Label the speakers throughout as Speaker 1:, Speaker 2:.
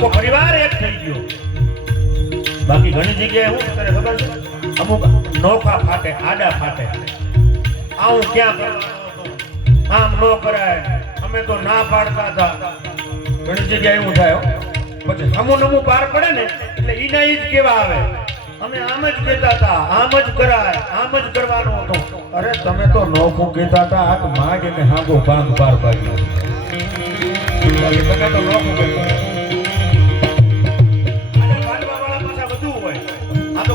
Speaker 1: આખો પરિવાર એક થઈ ગયો. બાકી ઘણી જગ્યાએ શું તને ખબર છે? અમુક નોખા ફાટે, આડા ફાટે. આવું ક્યાં આમ ન કરાય. અમે તો ના પાડતા હતા. ઘણી જગ્યાએ એવું થાય પછી હમું નમું પાર પડે ને, એટલે ઈના ઈ જ કેવા આવે. અમે આમ જ કહેતા હતા, આમ જ કરાય, આમ જ કરવાનું હતું. અરે તમે તો નોખું કહેતા હતા તો માગ એને હાંગો ભાંગ પાર પાડ્યો. તમે તો નોખું કહેતા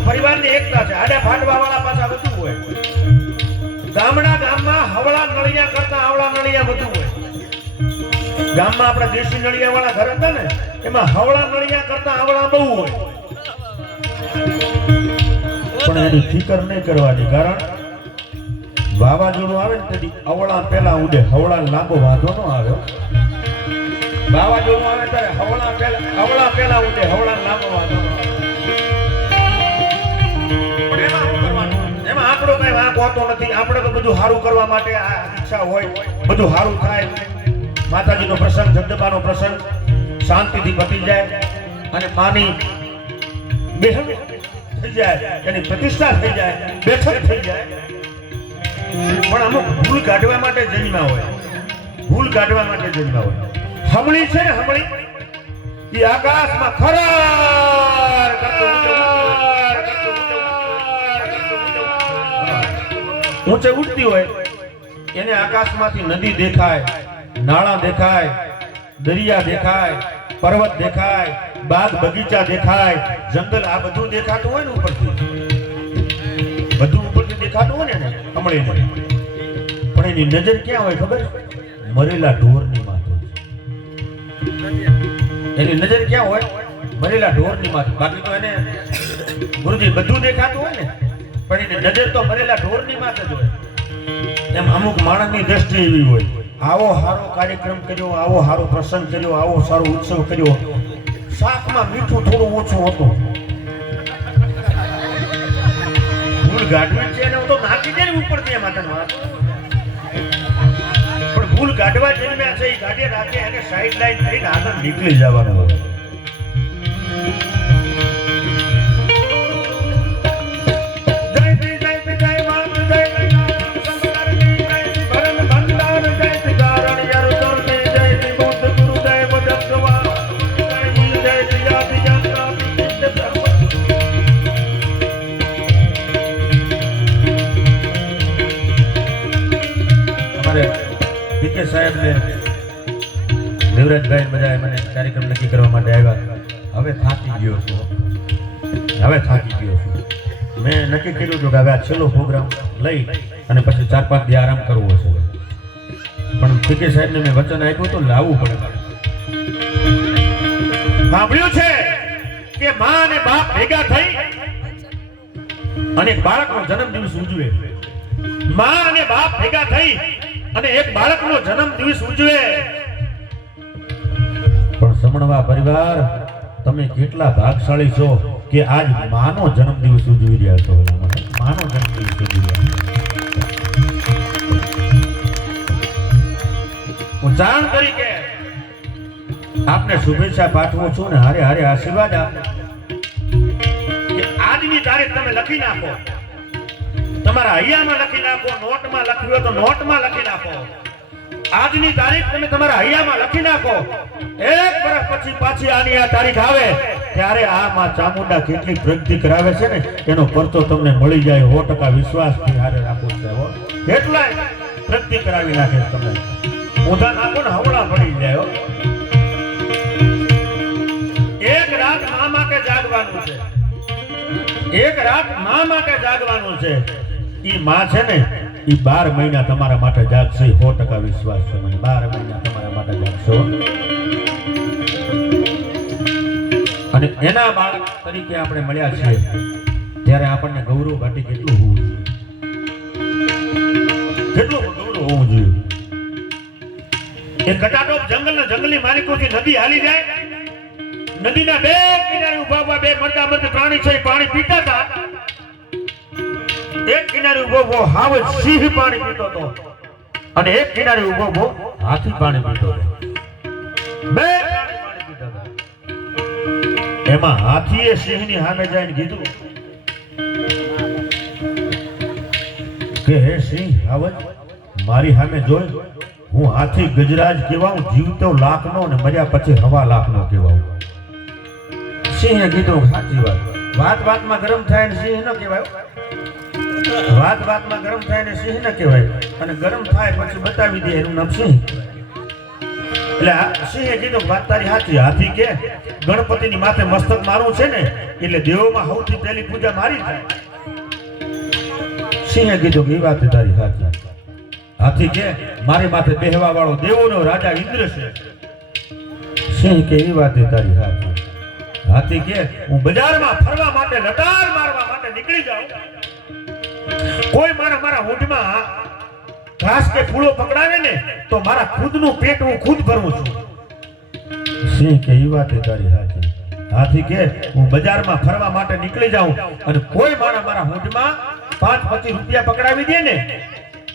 Speaker 1: પરિવારની એકતા છે. આડા ફાટવાવાળા પાછા વધુ હોય. ગામડા ગામમાં હવળા નળિયા કરતા આવળા નળિયા વધુ હોય. ગામમાં આપણે દેશી નળિયા વાળા ઘર હતા ને, એમાં હવળા નળિયા કરતા આવળા બહુ હોય. પણ એની ફિકર નહીં કરવાની કારણ, વાવાઝોડું આવે ને તેથી અવળા પેલા ઉડે, હવળા લાંબો વાંધો ન આવ્યો. વાવાઝોડું આવે ત્યારે હવળા પેલા અવળા પેલા ઉડે, હવળા લાંબો વાંધો હોતો નથી. આપણે તો બધું સારું કરવા માટે ઈચ્છા હોય. બધું સારું થાય. માતાજીનો પ્રસંગ, જગદંબાનો પ્રસંગ, શાંતિથી પતી જાય અને માની પણ અમુક ભૂલ કાઢવા માટે જન્મ્યા હોય. ભૂલ કાઢવા માટે જન્મ્યા હોય. હમણી છે ને હમણી? એ આકાશમાં ખરાર ઊંચે ઉડતી હોય, એને આકાશમાંથી નદી દેખાય, નાળા દેખાય, દરિયા દેખાય, પર્વત દેખાય, બાગ બગીચા દેખાય, જંગલ આ બધું દેખાતું હોય ને ઉપરથી. બધું ઉપરથી દેખાતું હોય ને કમળીને પણ એની નજર ક્યાં હોય ખબર? મરેલા ઢોરની માથે. એની નજર ક્યાં હોય? મરેલા ઢોરની માથે. બાકી તો એને ગુરુજી બધું દેખાતું હોય ને પણ એની નજર તો ભરેલા ઢોરની માથે જ હોય. એમ અમુક માણસની દ્રષ્ટિ એવી હોય. આવો સારો કાર્યક્રમ કર્યો, આવો સારો પ્રસંગ કર્યો, આવો સારો ઉત્સવ કર્યો. શાકમાં મીઠું થોડું ઓછું હતું. ભૂલ ગાઢવી છે ને, હું તો નાખી દે ઉપર ત્યાં માટે પણ ભૂલ કાઢવા જન્મ્યા છે, એ ગાઢે રાખે એને સાઈડ લાઈન કરીને આગળ નીકળી જવાનું હોય. પીકે સાહેબ ને દેવરાજભાઈ બધાએ મને કાર્યક્રમ નક્કી કરવા માટે આવ્યા. હવે થાકી ગયો છું. હવે થાકી ગયો છું. મેં નક્કી કર્યું હતું કે હવે આ છેલ્લો પ્રોગ્રામ લઈ અને પછી ચાર પાંચ દી આરામ કરવો છે. પણ પીકે સાહેબને મેં વચન આપ્યું તો લાવવું પડે. સાંભળ્યું છે કે માં અને બાપ ભેગા થઈ અને બાળકનો જન્મ દિવસ ઉજવે. માં અને બાપ ભેગા થઈ અને એક બાળકનો જન્મ દિવસ ઉજવે. પણ સમણવા પરિવાર, તમે કેટલા ભાગશાળી છો કે આજ માનો જન્મ દિવસ ઉજવી રહ્યા છો? માનો જન્મ દિવસ ઉજવી રહ્યા. હું તરીકે આપને શુભેચ્છા પાઠવું છું ને હારે હારે આશીર્વાદ આપને આજની તારીખ તમે લખી નાખો. તમારા હૈયામાં લખી નાખો, નોટમાં લખવી હોય તો નોટમાં લખી નાખો. આજની તારીખ તમે તમારા હૈયામાં લખી નાખો. એક વર્ષ પછી પાછી આની આ તારીખ આવે, ત્યારે આ માં ચામુંડા કેટલી પ્રગતિ કરાવે છે ને, એનો પરચો તમને મળી જાય, સો ટકા વિશ્વાસથી હારે રાખો છે, હો. કેટલાય પ્રગતિ કરાવી નાખે છે તમને. ઊંધા નાખો ને હવળા પડી જાય એક રાત મા માટે જાગવાનું છે. એક રાત મા માટે જાગવાનું છે. ઈ માં છે ને, ઈ બાર મહિના તમારા માટે જાગશે, સો ટકા વિશ્વાસ છે મને. બાર મહિના તમારા માટે જાગશો અને એના બાળક તરીકે આપણે મળ્યા છીએ ત્યારે આપણને ગૌરવ ઘાટી કેટલું હોવું જોઈએ. કેટલું ગૌરવ હોવું જોઈએ. એ કટાટોપ જંગલ જંગલી માલિકોથી નદી હાલી જાય, નદીના બે કિનારે ઊભા ઊભા બે મરતા મરદ ઊભો ઊભો, હાવ સિંહ પાણી પીતો હતો. અને એક કિનારે ઊભો ઊભો હાથી પાણી પીતો હતો. બે એમાં હાથીએ સિંહની સામે જઈને કીધું કે, હે સિંહ આવજ મારી સામે જોઈ. હું હાથી ગજરાજ કેવાઉં, જીવતો લાખનો ને મર્યા પછી હવા લાખનો કેવાઉં. સિંહે કીધું, સાચી વાત. વાત વાતમાં ગરમ થાય ને સિંહ ન કહેવાય વાત વાતમાં ગરમ થાય ને સિંહ ન કહેવાય. અને ગરમ થાય પછી બતાવી દે એનું નામ સિંહ. એટલે સિંહે કીધું વાત તારી સાચી. હાથી કે, ગણપતિની માથે મસ્તક મારું છે ને, એટલે દેવોમાં સૌથી પહેલી પૂજા મારી થાય. સિંહે કીધું એ વાત તારી સાચી. હાથી કે, મારી માથે બેહવા વાળો દેવોનો રાજા ઇન્દ્ર છે. સિંહ કે એ વાત તારી સાચી. હાથી કે, હું બજારમાં ફરવા માટે, લટાર મારવા માટે નીકળી જાઉં. કોઈ મારા મારા ઊંટમાં ઘાસ કે ફૂલો પકડાવે ને, તો મારા ખુદનું પેટ હું ખુદ ભરું છું. સિંહ કે એ વાત તારી હાથી હાથી કે, હું બજારમાં ફરવા માટે નીકળી જાઉં અને કોઈ મારા મારા હુંડમાં પાંચ, પચીસ રૂપિયા પકડાવી દે ને,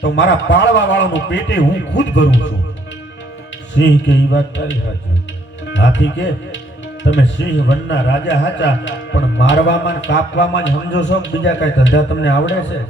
Speaker 1: તો મારા પાળવા વાળાનું પેટે હું ખુદ ભરું છું. સિંહ કે એ વાત તારી હાથી હાથી કે તમે સિંહ વનના રાજા હાચા, પણ મારવામાં કાપવામાં જ સમજો છો બીજા કઈ ધંધા તમને આવડે છે?